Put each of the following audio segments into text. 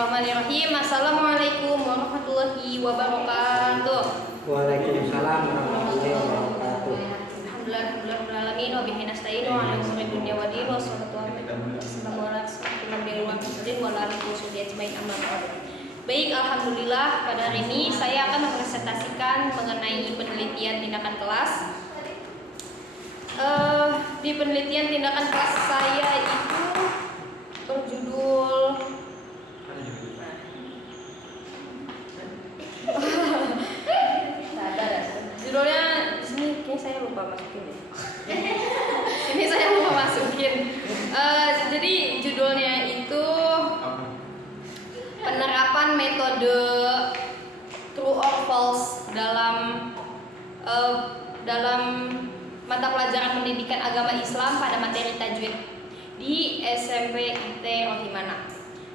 Bismillahirrahmanirrahim. Assalamualaikum warahmatullahi wabarakatuh. Waalaikumsalam warahmatullahi wabarakatuh. Alhamdulillahirrahmanirrahim. Wa bihi nasta'inu ala umuri dunya wa din. Wassalatu wassalamu ala rasulillah. Baik, alhamdulillah pada hari ini saya akan mempresentasikan mengenai penelitian tindakan kelas. Di penelitian tindakan kelas saya itu berjudul judulnya di sini kayaknya saya lupa masukin deh. Ini saya lupa masukin. Jadi judulnya itu penerapan metode true or false dalam mata pelajaran pendidikan agama Islam pada materi tajwid di SMP IT Rohimana.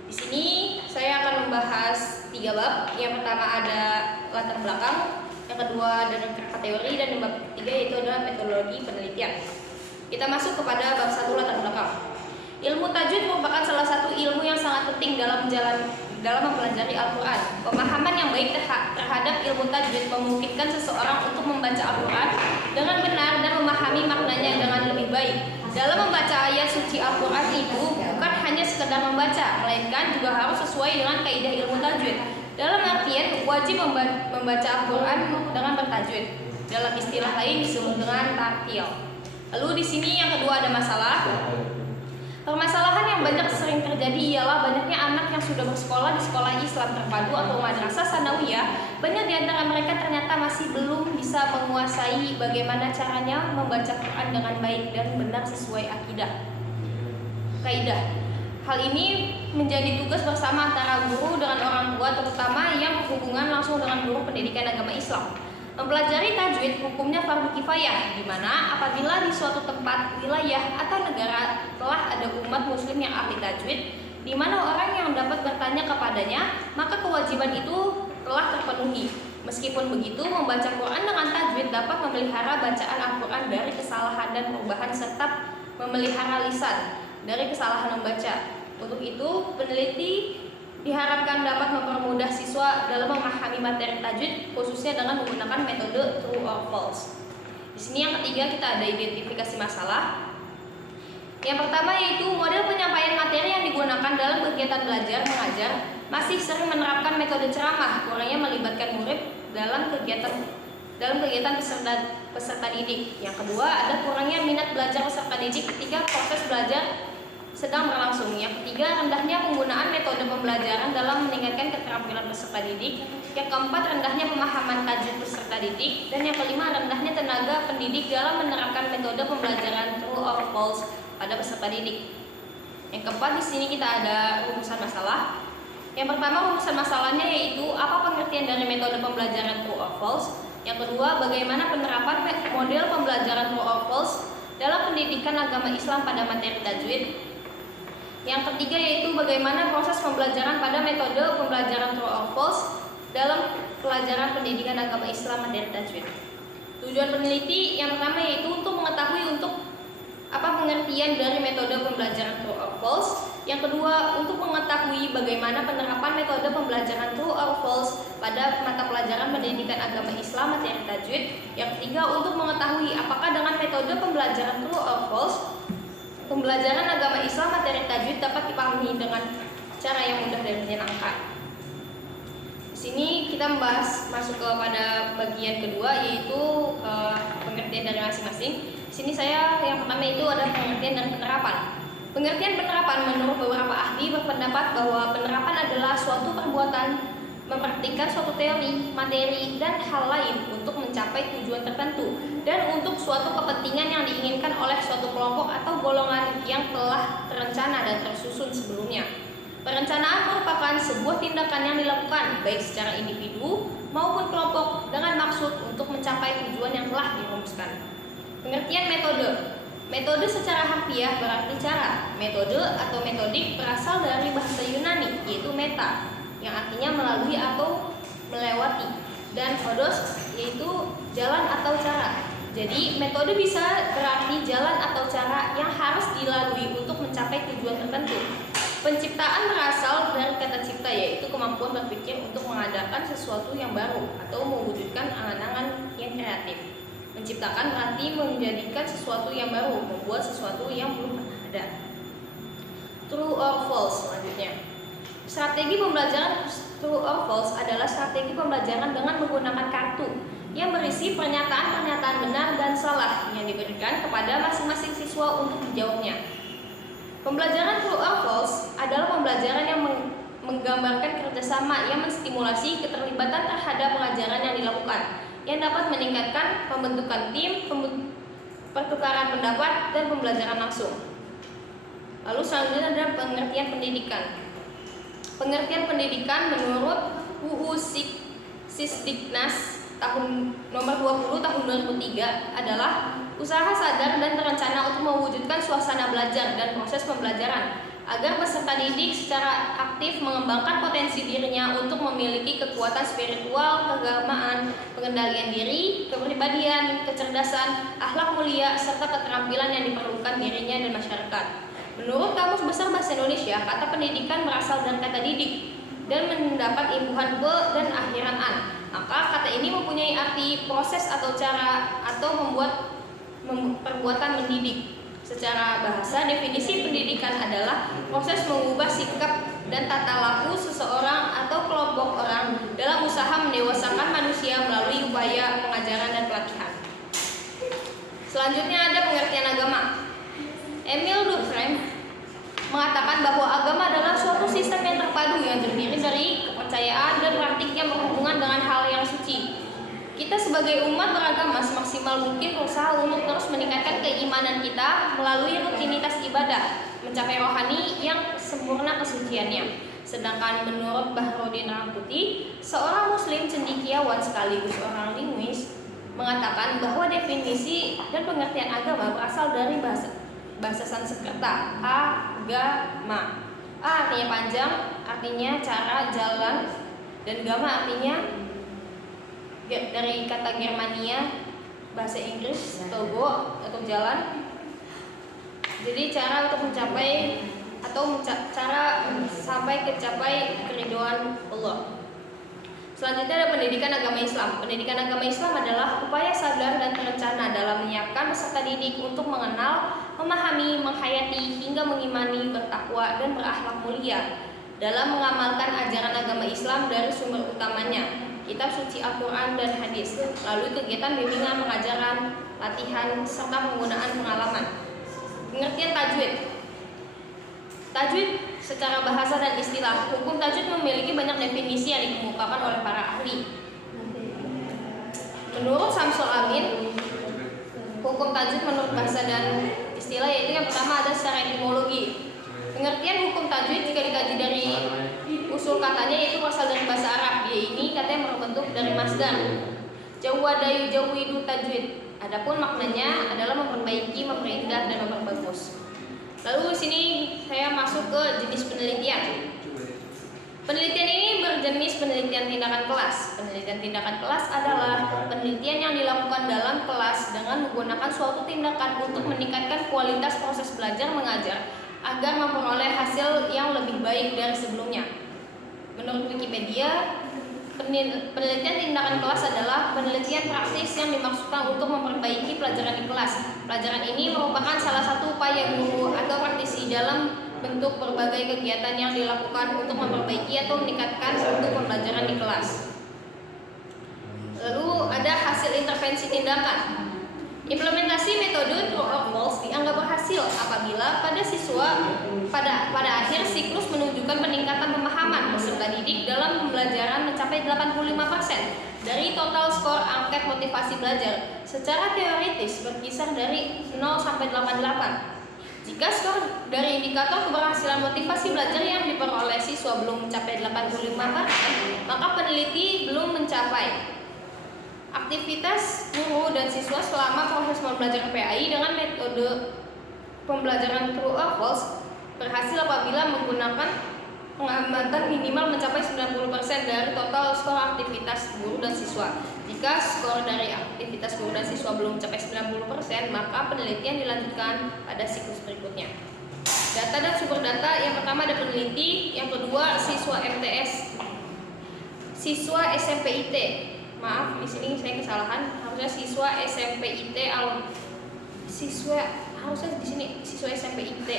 Di sini saya akan membahas 3 bab. Yang pertama ada latar belakang, yang kedua ada kerangka teori, dan yang bab ketiga yaitu adalah metodologi penelitian. Kita masuk kepada bab 1 latar belakang. Ilmu tajwid merupakan salah satu ilmu yang sangat penting dalam mempelajari Al-Quran. Pemahaman yang baik terhadap ilmu tajwid memungkinkan seseorang untuk membaca Al-Quran dengan benar dan memahami maknanya dengan lebih baik. Dalam membaca ayat suci Al-Quran itu bukan hanya sekedar membaca, melainkan juga harus sesuai dengan kaidah ilmu tajwid. Dalam artian wajib membaca Al-Quran dengan bertajwid. Dalam istilah lain disebut dengan tartil. Lalu di sini yang kedua ada masalah. Permasalahan yang banyak sering terjadi ialah banyaknya anak yang sudah bersekolah di sekolah Islam terpadu atau madrasah sanawiyah. Banyak di antara mereka ternyata masih belum bisa menguasai bagaimana caranya membaca Quran dengan baik dan benar sesuai kaidah. Hal ini menjadi tugas bersama antara guru dengan orang tua, terutama yang berhubungan langsung dengan guru pendidikan agama Islam. Mempelajari tajwid hukumnya fardu kifayah, di mana apabila di suatu tempat, wilayah atau negara telah ada umat muslim yang ahli tajwid, di mana orang yang dapat bertanya kepadanya, maka kewajiban itu telah terpenuhi. Meskipun begitu, membaca Quran dengan tajwid dapat memelihara bacaan Al-Quran dari kesalahan dan perubahan serta memelihara lisan dari kesalahan membaca. Untuk itu, peneliti diharapkan dapat mempermudah siswa dalam memahami materi tajwid, khususnya dengan menggunakan metode true or false. Di sini yang ketiga kita ada identifikasi masalah. Yang pertama yaitu model penyampaian materi yang digunakan dalam kegiatan belajar mengajar masih sering menerapkan metode ceramah, kurangnya melibatkan murid dalam kegiatan peserta didik. Yang kedua ada kurangnya minat belajar peserta didik ketika proses belajar sedang berlangsung. Yang ketiga, rendahnya penggunaan metode pembelajaran dalam meningkatkan keterampilan peserta didik. Yang keempat, rendahnya pemahaman tajwid peserta didik. Dan yang kelima, rendahnya tenaga pendidik dalam menerapkan metode pembelajaran true or false pada peserta didik. Yang keempat, di sini kita ada rumusan masalah. Yang pertama, rumusan masalahnya yaitu apa pengertian dari metode pembelajaran true or false. Yang kedua, bagaimana penerapan model pembelajaran true or false dalam pendidikan agama Islam pada materi tajwid. Yang ketiga yaitu bagaimana proses pembelajaran pada metode pembelajaran true or false dalam pelajaran pendidikan agama Islam materi tajwid. Tujuan peneliti yang pertama yaitu untuk mengetahui apa pengertian dari metode pembelajaran true or false. Yang kedua untuk mengetahui bagaimana penerapan metode pembelajaran true or false pada mata pelajaran pendidikan agama Islam materi tajwid. Yang ketiga untuk mengetahui apakah dengan metode pembelajaran true or false pembelajaran agama Islam materi tajwid dapat dipahami dengan cara yang mudah dan menyenangkan. Di sini kita masuk kepada bagian kedua yaitu pengertian dari masing-masing. Di sini saya yang pertama itu ada pengertian dan penerapan. Pengertian penerapan menurut beberapa ahli berpendapat bahwa penerapan adalah suatu perbuatan mempraktikkan suatu teori, materi, dan hal lain untuk mencapai tujuan tertentu dan untuk suatu kepentingan yang diinginkan oleh suatu kelompok atau golongan yang telah terencana dan tersusun sebelumnya. Perencanaan merupakan sebuah tindakan yang dilakukan baik secara individu maupun kelompok dengan maksud untuk mencapai tujuan yang telah dirumuskan. Pengertian metode. Metode secara harfiah berarti cara. Metode atau metodik berasal dari bahasa Yunani yaitu meta, yang artinya melalui atau melewati, dan hodos yaitu jalan atau cara. Jadi metode bisa berarti jalan atau cara yang harus dilalui untuk mencapai tujuan tertentu. Penciptaan berasal dari kata kata cipta, yaitu kemampuan berpikir untuk mengadakan sesuatu yang baru atau mewujudkan angan-angan yang kreatif. Menciptakan berarti menjadikan sesuatu yang baru, membuat sesuatu yang belum pernah ada. True or false selanjutnya. Strategi pembelajaran true or false adalah strategi pembelajaran dengan menggunakan kartu yang berisi pernyataan-pernyataan benar dan salah yang diberikan kepada masing-masing siswa untuk dijawabnya. Pembelajaran true or false adalah pembelajaran yang menggambarkan kerjasama yang menstimulasi keterlibatan terhadap pengajaran yang dilakukan, yang dapat meningkatkan pembentukan tim, pertukaran pendapat, dan pembelajaran langsung. Lalu selanjutnya adalah pengertian pendidikan. Pengertian pendidikan menurut UU Sisdiknas nomor 20 tahun 2003 adalah usaha sadar dan terencana untuk mewujudkan suasana belajar dan proses pembelajaran agar peserta didik secara aktif mengembangkan potensi dirinya untuk memiliki kekuatan spiritual, keagamaan, pengendalian diri, kepribadian, kecerdasan, akhlak mulia, serta keterampilan yang diperlukan dirinya dan masyarakat. Menurut Kamus Besar Bahasa Indonesia, kata pendidikan berasal dari kata didik dan mendapat imbuhan be dan akhiran an. Maka kata ini mempunyai arti proses atau cara atau membuat perbuatan mendidik. Secara bahasa, definisi pendidikan adalah proses mengubah sikap dan tata laku seseorang atau kelompok orang dalam usaha mendewasakan manusia melalui upaya pengajaran dan pelatihan. Selanjutnya ada pengertian agama. Emile Durkheim mengatakan bahwa agama adalah suatu sistem yang terpadu yang terdiri dari kepercayaan dan praktik yang berhubungan dengan hal yang suci. Kita sebagai umat beragama semaksimal mungkin berusaha untuk terus meningkatkan keimanan kita melalui rutinitas ibadah, mencapai rohani yang sempurna kesuciannya. Sedangkan menurut Bahroddin Rangkuti, seorang muslim cendekiawan sekaligus orang linguis, mengatakan bahwa definisi dan pengertian agama berasal dari bahasa Sanskerta, agama. A artinya panjang, artinya cara, jalan, dan gama artinya dari kata Germania, bahasa Inggris, togo atau jalan. Jadi cara untuk mencapai atau cara sampai kecapai keridhaan Allah. Selanjutnya ada pendidikan agama Islam. Pendidikan agama Islam adalah upaya sadar dan terencana dalam menyiapkan peserta didik untuk mengenal, memahami, menghayati, hingga mengimani, bertakwa, dan berakhlak mulia dalam mengamalkan ajaran agama Islam dari sumber utamanya, kitab suci Al-Quran dan hadis, melalui kegiatan bimbingan pengajaran, latihan, serta penggunaan pengalaman. Pengertian tajwid. Tajwid secara bahasa dan istilah. Hukum tajwid memiliki banyak definisi yang dikemukakan oleh para ahli. Menurut Samsul Amin, hukum tajwid menurut bahasa dan istilah yaitu yang pertama ada secara etimologi. Pengertian hukum tajwid jika dikaji dari usul katanya yaitu berasal dari bahasa Arab. Dia ini katanya berbentuk dari masdar. Jawadayu jawidu tajwid. Adapun maknanya adalah memperbaiki, memperindah, dan memperbagus. Lalu di sini saya masuk ke jenis penelitian. Penelitian ini berjenis penelitian tindakan kelas. Penelitian tindakan kelas adalah penelitian yang dilakukan dalam kelas dengan menggunakan suatu tindakan untuk meningkatkan kualitas proses belajar mengajar agar memperoleh hasil yang lebih baik dari sebelumnya. Menurut Wikipedia, penelitian tindakan kelas adalah penelitian praktis yang dimaksudkan untuk memperbaiki pelajaran di kelas. Pelajaran ini merupakan salah satu upaya guru atau praktisi dalam bentuk berbagai kegiatan yang dilakukan untuk memperbaiki atau meningkatkan bentuk pembelajaran di kelas. Lalu ada hasil intervensi tindakan. Implementasi metode true or false dianggap berhasil apabila pada akhir siklus menunjukkan peningkatan pemahaman peserta didik dalam pembelajaran mencapai 85% dari total skor angket motivasi belajar. Secara teoritis berkisar dari 0 sampai 88. Jika skor dari indikator keberhasilan motivasi belajar yang diperoleh siswa belum mencapai 85%, maka peneliti belum mencapai. Aktivitas guru dan siswa selama proses pembelajaran PAI dengan metode pembelajaran true or false berhasil apabila menggunakan pengamatan minimal mencapai 90% dari total skor aktivitas guru dan siswa. Jika skor dari aktivitas guru dan siswa belum mencapai 90%, maka penelitian dilanjutkan pada siklus berikutnya. Data dan sumber data yang pertama ada penelitian Gelinti. Yang kedua siswa MTS, siswa SMP IT. Maaf, di sini saya kesalahan. Harusnya siswa SMP IT harusnya di sini siswa SMP IT.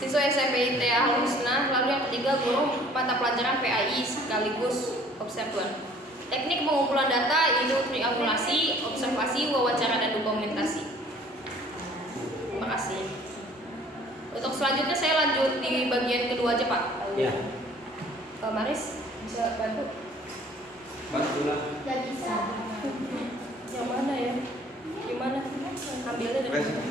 Siswa SMP IT Al-Husna. Lalu yang ketiga guru mata pelajaran PAI sekaligus observer. Teknik pengumpulan data yaitu triangulasi, observasi, wawancara, dan dokumentasi. Terima kasih. Untuk selanjutnya saya lanjut di bagian kedua aja, Pak. Ya. Pak Maris bisa bantu? Bantulah. Gak bisa. Yang mana ya? Gimana? Ambilnya dari mana?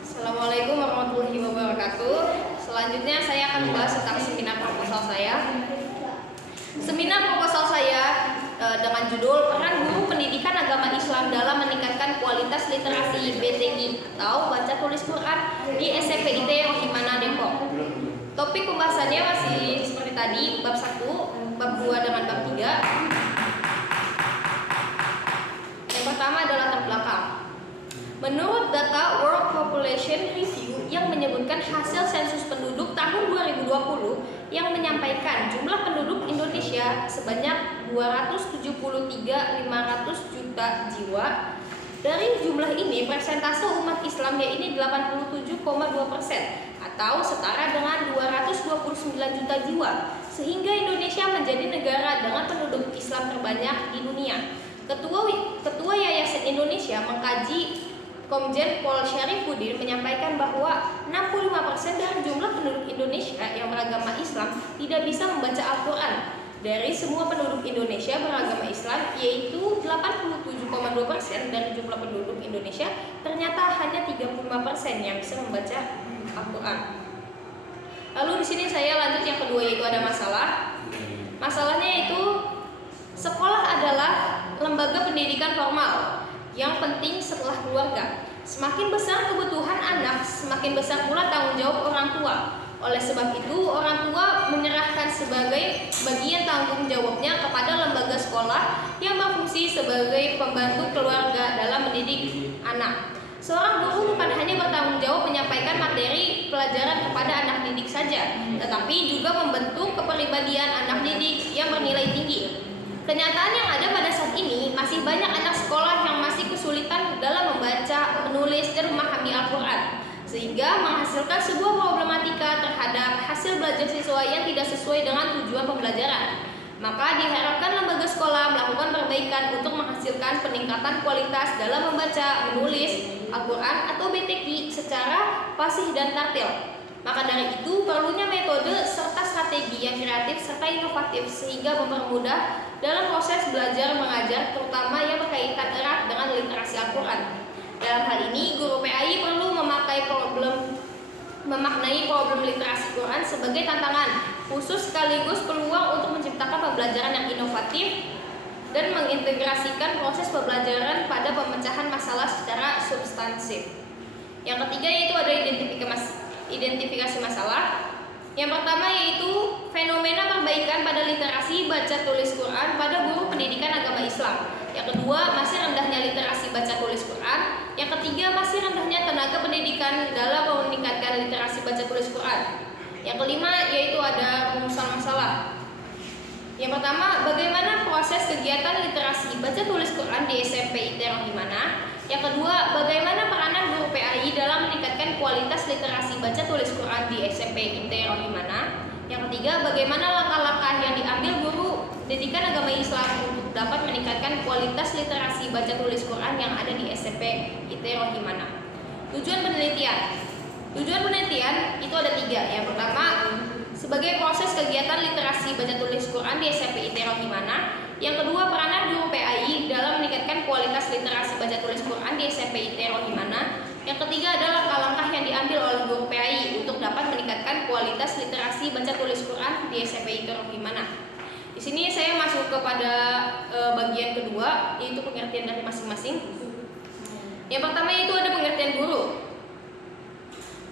Assalamualaikum warahmatullahi wabarakatuh. Selanjutnya saya akan membahas tentang seminar proposal saya. Seminar proposal saya dengan judul Peran Guru Pendidikan Agama Islam dalam Meningkatkan Kualitas Literasi BTI atau Baca Tulis Quran di SMP IT Rohimana Depok. Topik pembahasannya masih seperti tadi, bab 1, bab 2 dengan bab 3. Yang pertama adalah latar belakang. Menurut data World Population Review yang menyebutkan hasil sensus penduduk tahun 2020 yang menyampaikan jumlah penduduk Indonesia sebanyak 273.500 juta jiwa. Dari jumlah ini, persentase umat Islam yaitu 87,2% atau setara dengan 229 juta jiwa, sehingga Indonesia menjadi negara dengan penduduk Islam terbanyak di dunia. Ketua Yayasan Indonesia Mengkaji Komjen Pol Syarifudin menyampaikan bahwa 65% dari jumlah penduduk Indonesia yang beragama Islam tidak bisa membaca Al-Quran. Dari semua penduduk Indonesia beragama Islam, yaitu 87,2% dari jumlah penduduk Indonesia, ternyata hanya 35% yang bisa membaca Al-Quran. Lalu di sini saya lanjut yang kedua, yaitu ada masalah. Masalahnya yaitu sekolah adalah lembaga pendidikan formal yang penting setelah keluarga. Semakin besar kebutuhan anak, semakin besar pula tanggung jawab orang tua. Oleh sebab itu, orang tua menyerahkan sebagai bagian tanggung jawabnya kepada lembaga sekolah yang berfungsi sebagai pembantu keluarga dalam mendidik anak. Seorang guru bukan hanya bertanggung jawab menyampaikan materi pelajaran kepada anak didik saja, tetapi juga membentuk kepribadian anak didik yang bernilai tinggi. Kenyataan yang ada pada saat ini, masih banyak anak sekolah yang masih kesulitan dalam membaca, menulis, dan memahami Al-Quran, sehingga menghasilkan sebuah problematika terhadap hasil belajar siswa yang tidak sesuai dengan tujuan pembelajaran. Maka diharapkan lembaga sekolah melakukan perbaikan untuk menghasilkan peningkatan kualitas dalam membaca, menulis Al-Quran atau BTQ secara fasih dan tartil. Maka dari itu perlunya metode serta strategi yang kreatif serta inovatif sehingga mempermudah dalam proses belajar mengajar, terutama yang berkaitan erat dengan literasi Al-Quran. Dalam hal ini, guru PAI perlu memaknai problem literasi Quran sebagai tantangan khusus sekaligus peluang untuk menciptakan pembelajaran yang inovatif dan mengintegrasikan proses pembelajaran pada pemecahan masalah secara substansif. Yang ketiga yaitu ada identifikasi masalah. Yang pertama yaitu fenomena perbaikan pada literasi baca tulis Quran pada guru pendidikan agama Islam. Yang kedua, masih rendahnya literasi baca tulis Quran. Yang ketiga, masih rendahnya tenaga pendidikan dalam meningkatkan literasi baca tulis Quran. Yang kelima yaitu ada rumusan masalah. Yang pertama, bagaimana proses kegiatan literasi baca tulis Quran di SMP IT Rohimana? Yang kedua, bagaimana peranan guru PAI dalam meningkatkan kualitas literasi baca tulis Quran di SMP IT Rohimana? Yang ketiga, bagaimana langkah-langkah yang dapat meningkatkan kualitas literasi baca tulis Quran yang ada di SMP IT Rohimana. Tujuan penelitian itu ada 3. Yang pertama, sebagai proses kegiatan literasi baca tulis Quran di SMP IT Rohimana. Yang kedua, peranan guru PAI dalam meningkatkan kualitas literasi baca tulis Quran di SMP IT Rohimana. Yang ketiga adalah langkah yang diambil oleh guru PAI untuk dapat meningkatkan kualitas literasi baca tulis Quran di SMP IT Rohimana. Di sini saya masuk kepada bagian kedua, yaitu pengertian dari masing-masing. Yang pertama itu ada pengertian guru.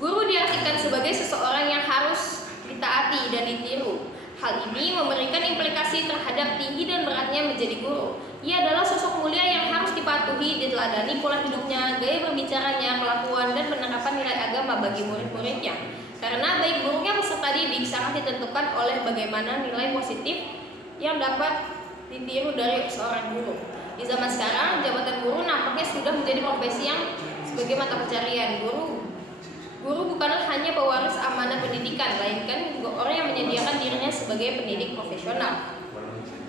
Guru diartikan sebagai seseorang yang harus ditaati dan ditiru. Hal ini memberikan implikasi terhadap tinggi dan beratnya menjadi guru. Ia adalah sosok mulia yang harus dipatuhi, diteladani pola hidupnya, gaya berbicaranya, kelakuan, dan penerapan nilai agama bagi murid-muridnya. Karena baik buruknya peserta didik sangat ditentukan oleh bagaimana nilai positif yang dapat ditiru dari seorang guru. Di zaman sekarang, jabatan guru nampaknya sudah menjadi profesi yang sebagai mata pencarian. Guru bukanlah hanya pewaris amanah pendidikan, melainkan juga orang yang menyediakan dirinya sebagai pendidik profesional.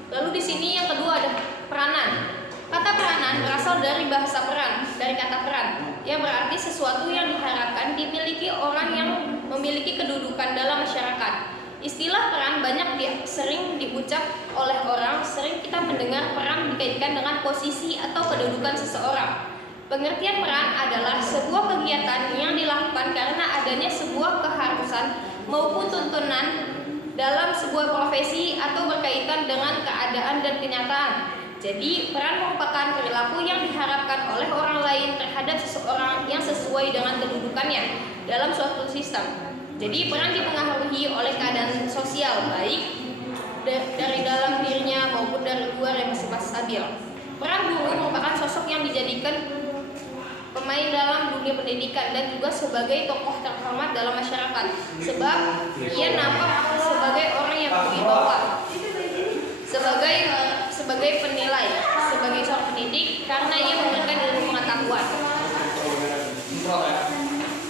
Lalu di sini yang kedua ada peranan. Kata peranan berasal dari bahasa peran, dari kata peran, yang berarti sesuatu yang diharapkan dimiliki orang yang memiliki kedudukan dalam masyarakat. Istilah peran sering diucap oleh orang, sering kita mendengar peran dikaitkan dengan posisi atau kedudukan seseorang. Pengertian peran adalah sebuah kegiatan yang dilakukan karena adanya sebuah keharusan maupun tuntunan dalam sebuah profesi atau berkaitan dengan keadaan dan kenyataan. Jadi, peran merupakan perilaku yang diharapkan oleh orang lain terhadap seseorang yang sesuai dengan kedudukannya dalam suatu sistem. Jadi, peran dipengaruhi oleh keadaan sosial, baik dari dalam dirinya maupun dari luar yang masih stabil. Peran guru merupakan sosok yang dijadikan pemain dalam dunia pendidikan dan juga sebagai tokoh terhormat dalam masyarakat, sebab ia nampak sebagai orang yang berwibawa, sebagai penilai, sebagai seorang pendidik karena ia memberikan ilmu pengetahuan.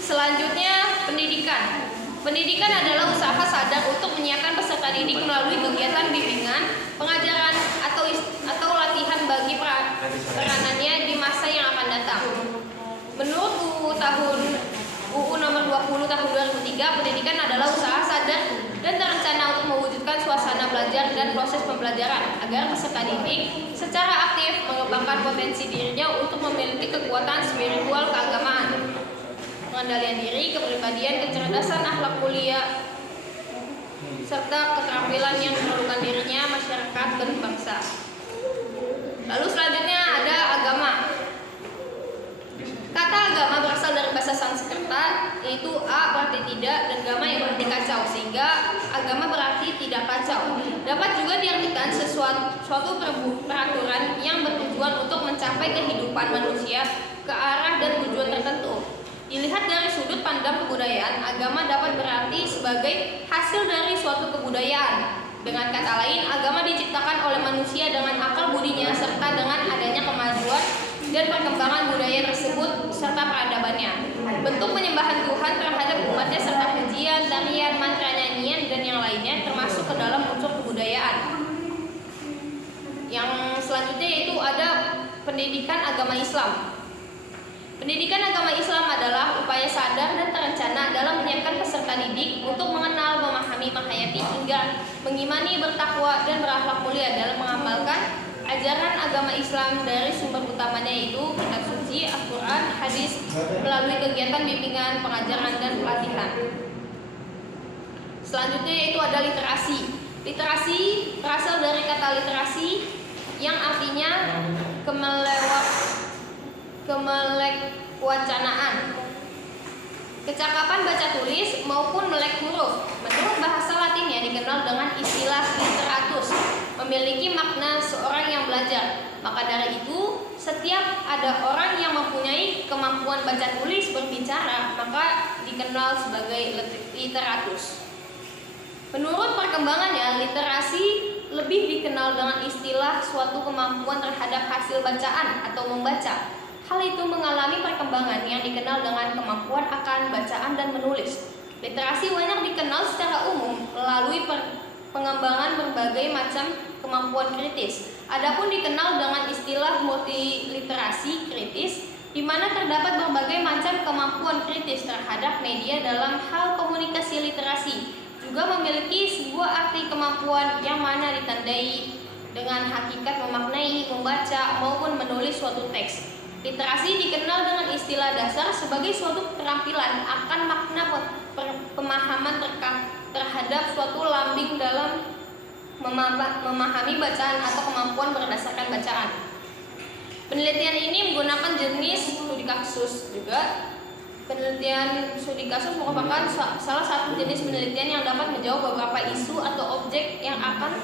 Selanjutnya, pendidikan. Pendidikan adalah usaha sadar untuk menyiapkan peserta didik melalui kegiatan bimbingan, pengajaran atau latihan bagi peranannya di masa yang akan datang. Menurut UU nomor 20 tahun 2003, pendidikan adalah usaha sadar dan terencana untuk mewujudkan suasana belajar dan proses pembelajaran agar peserta didik secara aktif mengembangkan potensi dirinya untuk memiliki kekuatan spiritual keagamaan, pengendalian diri, kepribadian, kecerdasan, akhlak mulia, serta keterampilan yang memerlukan dirinya, masyarakat, dan bangsa. Lalu selanjutnya ada agama. Kata agama berasal dari bahasa Sanskerta, yaitu a berarti tidak dan gama yang berarti kacau, sehingga agama berarti tidak kacau. Dapat juga diartikan suatu peraturan yang bertujuan untuk mencapai kehidupan manusia ke arah dan tujuan tertentu. Dilihat dari sudut pandang kebudayaan, agama dapat berarti sebagai hasil dari suatu kebudayaan. Dengan kata lain, agama diciptakan oleh manusia dengan akal budinya serta dengan adanya kemajuan dan perkembangan budaya tersebut serta peradabannya. Bentuk penyembahan Tuhan terhadap umatnya serta pujian, tarian, mantra, nyanyian, dan yang lainnya termasuk ke dalam unsur kebudayaan. Yang selanjutnya yaitu ada pendidikan agama Islam. Pendidikan agama Islam adalah upaya sadar dan terencana dalam menyiapkan peserta didik untuk mengenal, memahami, menghayati, hingga mengimani, bertakwa, dan berakhlak mulia dalam mengamalkan ajaran agama Islam dari sumber utamanya yaitu kitab suci, Al-Quran, hadis, melalui kegiatan bimbingan, pengajaran, dan pelatihan. Selanjutnya yaitu ada literasi. Literasi berasal dari kata literasi yang artinya kemelekwacanaan, kecakapan baca tulis maupun melek huruf. Menurut bahasa Latinnya dikenal dengan istilah literatus, memiliki makna seorang yang belajar. Maka dari itu, setiap ada orang yang mempunyai kemampuan baca tulis berbicara, maka dikenal sebagai literatus. Menurut perkembangannya, literasi lebih dikenal dengan istilah suatu kemampuan terhadap hasil bacaan atau membaca. Hal itu mengalami perkembangan yang dikenal dengan kemampuan akan bacaan dan menulis. Literasi banyak dikenal secara umum melalui pengembangan berbagai macam kemampuan kritis. Adapun dikenal dengan istilah multiliterasi kritis, di mana terdapat berbagai macam kemampuan kritis terhadap media dalam hal komunikasi. Literasi juga memiliki sebuah arti kemampuan yang mana ditandai dengan hakikat memaknai, membaca, maupun menulis suatu teks. Literasi dikenal dengan istilah dasar sebagai suatu keterampilan akan makna pemahaman terhadap suatu lambing dalam memahami bacaan atau kemampuan berdasarkan bacaan. Penelitian ini menggunakan jenis studi kasus juga. Penelitian studi kasus merupakan salah satu jenis penelitian yang dapat menjawab beberapa isu atau objek yang akan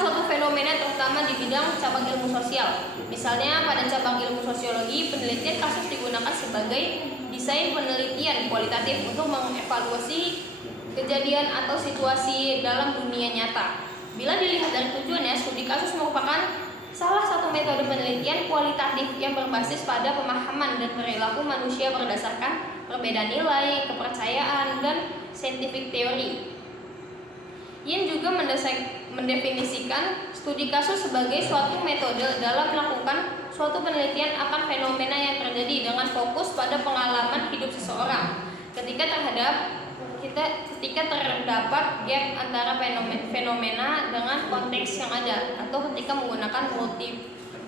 suatu fenomena, terutama di bidang cabang ilmu sosial. Misalnya pada cabang ilmu sosiologi, penelitian kasus digunakan sebagai desain penelitian kualitatif untuk mengevaluasi kejadian atau situasi dalam dunia nyata. Bila dilihat dari tujuannya, studi kasus merupakan salah satu metode penelitian kualitatif yang berbasis pada pemahaman dan perilaku manusia berdasarkan perbedaan nilai, kepercayaan, dan scientific theory. Yin juga mendefinisikan studi kasus sebagai suatu metode dalam melakukan suatu penelitian akan fenomena yang terjadi dengan fokus pada pengalaman hidup seseorang. Ketika terdapat gap antara fenomena dengan konteks yang ada, atau ketika menggunakan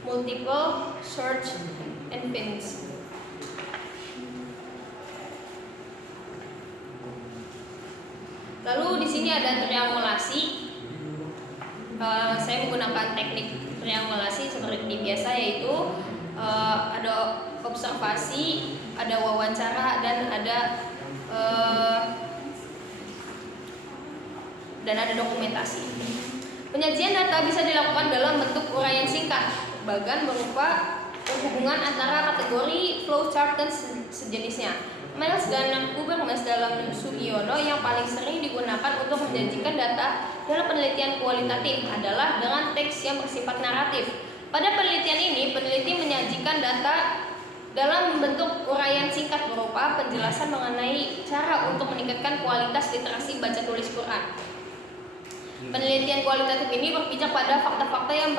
multiple search engines. Lalu di sini ada triangulasi. Saya menggunakan teknik triangulasi seperti biasa, yaitu ada observasi, ada wawancara, dan ada dokumentasi. Penyajian data bisa dilakukan dalam bentuk uraian singkat, bahkan berupa hubungan antara kategori, flowchart, dan sejenisnya. Miles dan Kubernetes dalam Sugiono yang paling sering digunakan untuk menjanjikan data dalam penelitian kualitatif adalah dengan teks yang bersifat naratif. Pada penelitian ini, peneliti menyajikan data dalam bentuk uraian singkat berupa penjelasan mengenai cara untuk meningkatkan kualitas literasi baca tulis Quran. Penelitian kualitatif ini berpijak pada fakta-fakta yang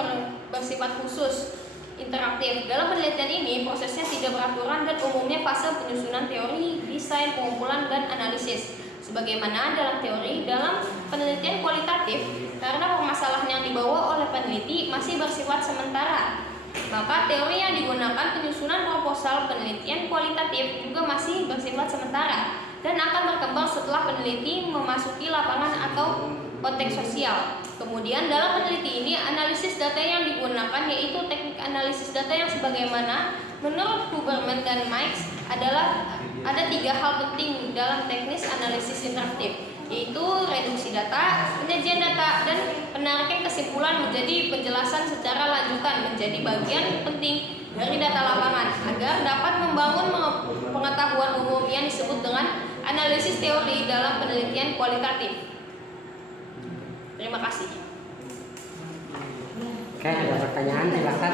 bersifat khusus, interaktif. Dalam penelitian ini, prosesnya tidak beraturan dan umumnya fase penyusunan teori, desain, pengumpulan, dan analisis. Sebagaimana dalam teori, dalam penelitian kualitatif, karena permasalahan yang dibawa oleh peneliti masih bersifat sementara, maka teori yang digunakan penyusunan proposal penelitian kualitatif juga masih bersifat sementara dan akan berkembang setelah peneliti memasuki lapangan atau konteks sosial. Kemudian dalam peneliti ini, analisis data yang digunakan yaitu teknik analisis data yang sebagaimana menurut Huberman dan Meigs adalah ada 3 hal penting dalam teknis analisis interaktif, yaitu reduksi data, penyajian data, dan penarikan kesimpulan menjadi penjelasan secara lanjutan menjadi bagian penting dari data lapangan agar dapat membangun pengetahuan umum yang disebut dengan analisis teori dalam penelitian kualitatif. Terima kasih. Oke, ada pertanyaan, silakan.